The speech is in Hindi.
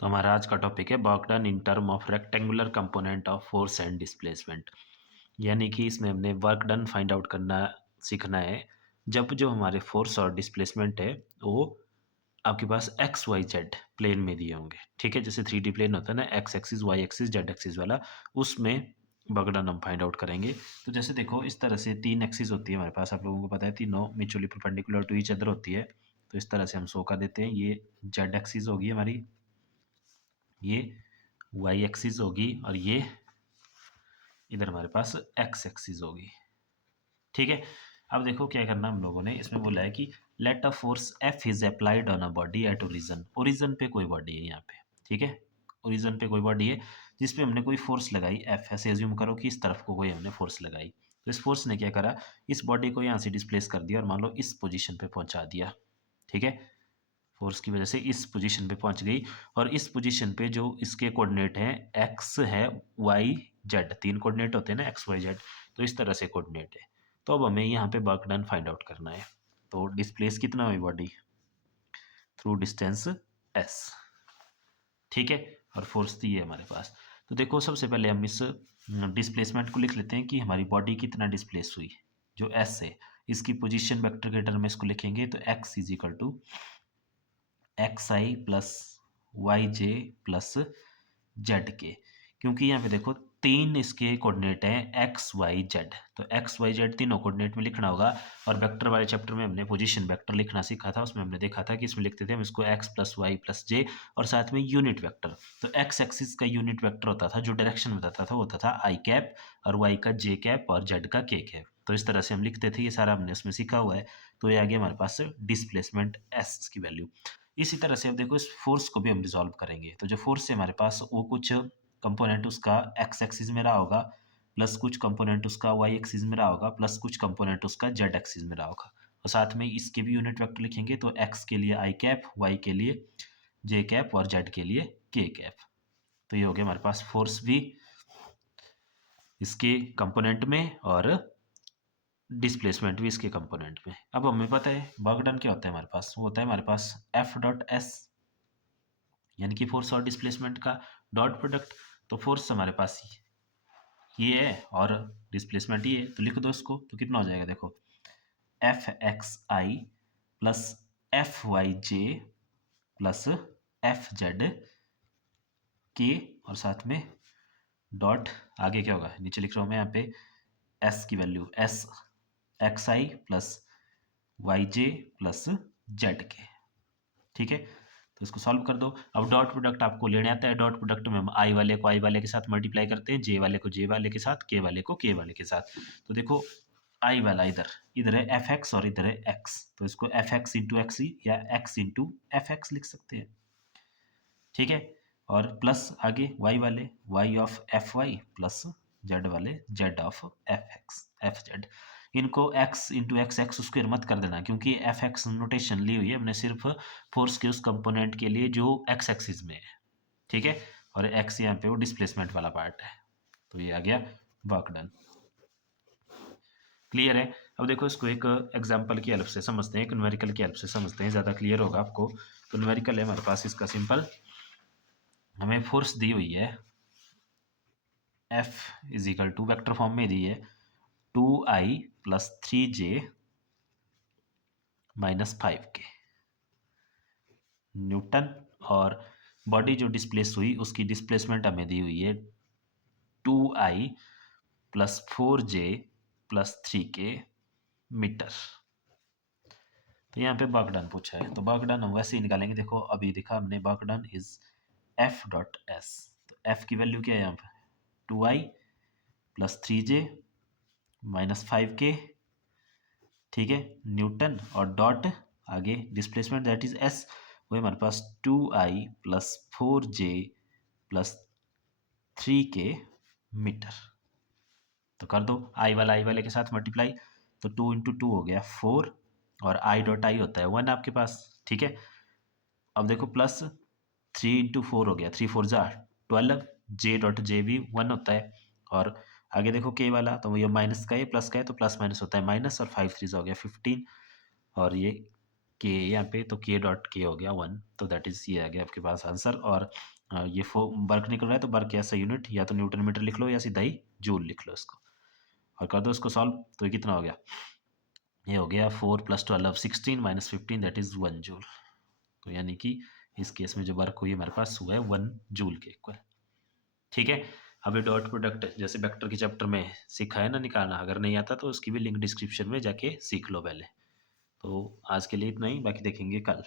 तो हमारा आज का टॉपिक है work done in term of rectangular component of force and displacement. यानी कि इसमें हमने वर्क डन फाइंड आउट करना सीखना है जब जो हमारे फोर्स और डिस्प्लेसमेंट है वो आपके पास एक्स वाई जेड प्लेन में दिए होंगे। ठीक है, जैसे 3D प्लेन होता है ना, X axis Y axis Z axis वाला, उसमें वर्क डन हम फाइंड आउट करेंगे। तो जैसे देखो इस तरह से 3 एक्सिस होती है हमारे पास, आप लोगों को पता है, तीनों mutually perpendicular to each other होती है। तो इस तरह से हम शो कर देते हैं, ये जेड एक्सिस होगी हमारी, ये वाई एक्सिस होगी, और ये इधर हमारे पास एक्स एक्सिस होगी। ठीक है, अब देखो क्या करना हम लोगों ने, इसमें बोला है कि let a force F is applied on a body at origin. Origin पे कोई बॉडी है यहाँ पे, ठीक है, ओरिजन पे कोई बॉडी है जिसपे हमने कोई फोर्स लगाई एफ। ऐसे एज्यूम करो कि इस तरफ को कोई हमने फोर्स लगाई, तो इस फोर्स ने क्या करा, इस बॉडी को यहाँ से डिस्प्लेस कर दिया और मान लो इस पोजीशन पे पहुंचा दिया। ठीक है, फोर्स की वजह से इस पोजीशन पे पहुंच गई, और इस पोजीशन पे जो इसके कोऑर्डिनेट हैं, एक्स है, वाई जेड, तीन कोऑर्डिनेट होते हैं ना, एक्स वाई जेड, तो इस तरह से कोऑर्डिनेट है। तो अब हमें यहाँ पे वर्क डन फाइंड आउट करना है। तो डिस्प्लेस कितना हुई बॉडी थ्रू डिस्टेंस एस। ठीक है, और फोर्स दी है हमारे पास। तो देखो सबसे पहले हम इस डिस्प्लेसमेंट को लिख लेते हैं कि हमारी बॉडी कितना डिस्प्लेस हुई, जो एस है, इसकी पोजीशन वेक्टर के टर्म में इसको लिखेंगे, तो X is equal to X I plus Y J plus Z K. क्योंकि यहाँ पे देखो तीन इसके कोऑर्डिनेट हैं, एक्स वाई जेड, तो एक्स वाई जेड तीनों कोऑर्डिनेट में लिखना होगा। और वेक्टर वाले चैप्टर में हमने पोजीशन वेक्टर लिखना सीखा था, उसमें हमने देखा था कि इसमें लिखते थे हम इसको एक्स प्लस वाई प्लस जे, और साथ में यूनिट वेक्टर। तो एक्स एक्सिस का यूनिट वेक्टर होता था, जो डायरेक्शन बताता था वो होता था आई कैप, और वाई का जे कैप, और जेड का के कैप। तो इस तरह से हम लिखते थे, ये सारा हमने उसमें सीखा हुआ है। तो ये आ गया हमारे पास डिस्प्लेसमेंट एस की वैल्यू। इसी तरह से अब देखो इस फोर्स को भी हम रिजॉल्व करेंगे। तो जो फोर्स है हमारे पास, वो कुछ कंपोनेंट उसका एक्स एक्सिस में रहा होगा, प्लस कुछ कंपोनेंट उसका वाई एक्सिस में रहा होगा, प्लस कुछ कंपोनेंट उसका जेड एक्सिस में रहा होगा। और साथ में इसके भी यूनिट वेक्टर लिखेंगे, तो एक्स के लिए आई कैप, वाई के लिए जे कैप, और जेड के लिए के कैप। तो ये हो गया हमारे पास फोर्स भी इसके कंपोनेंट में, और डिस्प्लेसमेंट भी इसके कंपोनेंट में। अब हमें पता है वर्क डन क्या होता है हमारे पास, वो होता है हमारे पास एफ डॉट एस, यानी कि फोर्स और डिस्प्लेसमेंट का डॉट प्रोडक्ट। तो फोर्स हमारे पास ये है और डिस्प्लेसमेंट ये है, तो लिख दो इसको, तो कितना हो जाएगा देखो, F x I plus F Y J plus F Z के, और साथ में डॉट, आगे क्या होगा नीचे लिख रहा हूँ मैं यहाँ पे, एस की value S x I plus Y J plus Z के। ठीक है, तो इसको सॉल्व कर दो। अब डॉट प्रोडक्ट आपको लेने आता है, डॉट प्रोडक्ट में हम आई वाले को आई वाले के साथ मल्टीप्लाई करते हैं, जे वाले को जे वाले के साथ, के वाले को के वाले के साथ। तो देखो आई वाला इधर इधर है एफ एक्स, और इधर है एक्स, तो इसको एफ एक्स इंटू एक्स या एक्स इंटू एफ एक्स लिख सकते हैं। ठीक है, और प्लस आगे वाई वाले y of f y plus z वाले z of f x f z. इनको x into x x square मत कर देना, क्योंकि एफ एक्स नोटेशन ली हुई है हमने सिर्फ फोर्स के उस कंपोनेंट के लिए जो एक्स एक्सिस में है। ठीक है, और x यहाँ पे वो डिस्प्लेसमेंट वाला पार्ट है। तो ये आ गया वर्क डन। क्लियर है? अब देखो इसको एक एग्जांपल की हेल्प से समझते हैं, एक न्यूमेरिकल की हेल्प से समझते हैं, ज़्यादा क्लियर होगा आपको। तो न्यूमेरिकल है हमारे पास, इसका सिंपल, हमें फोर्स दी हुई है F is equal to, vector form में दी है, 2i plus 3j minus 5k newton, और बॉडी जो डिस्प्लेस हुई उसकी डिस्प्लेसमेंट हमें दी हुई है 2i plus 4j plus 3k metre. तो यहाँ पे वर्क डन पूछा है, तो वर्क डन हम वैसे ही निकालेंगे। देखो अभी दिखा हमने, work done is F dot S. तो एफ की वैल्यू क्या है यहाँ पे, 2i plus 3j minus 5k, ठीक है, न्यूटन, और डॉट आगे डिस्प्लेसमेंट दैट इज एस, वो हमारे पास 2i plus 4j plus 3k metre. तो कर दो, आई वाले के साथ मल्टीप्लाई, तो 2 इंटू टू हो गया 4, और आई डॉट आई होता है 1 आपके पास। ठीक है, अब देखो प्लस 3 इंटू 4 हो गया, 3 4 जा 12, जे डॉट जे भी 1 होता है, और आगे देखो के वाला, तो ये माइनस का है प्लस का है, तो प्लस माइनस होता है माइनस, और 5 3 हो गया 15, और ये के यहाँ पे, तो के डॉट के हो गया 1, तो दैट इज़ ये आ गया आपके पास आंसर। और ये वर्क निकल रहा है, तो वर्क ऐसा यूनिट या तो न्यूटन मीटर लिख लो या सीधा ही जूल लिख लो इसको, और कर दो इसको सॉल्व। तो ये कितना हो गया, ये हो गया 4 + 12 16 - 15 दैट इज़ 1 जूल। तो यानी कि इस केस में जो वर्क हुई हमारे पास हुआ है 1 जूल के इक्वल। ठीक है। अब ये डॉट प्रोडक्ट जैसे वेक्टर के चैप्टर में सीखा है ना निकालना, अगर नहीं आता तो उसकी भी लिंक डिस्क्रिप्शन में जाके सीख लो पहले। तो आज के लिए इतना ही, बाकी देखेंगे कल।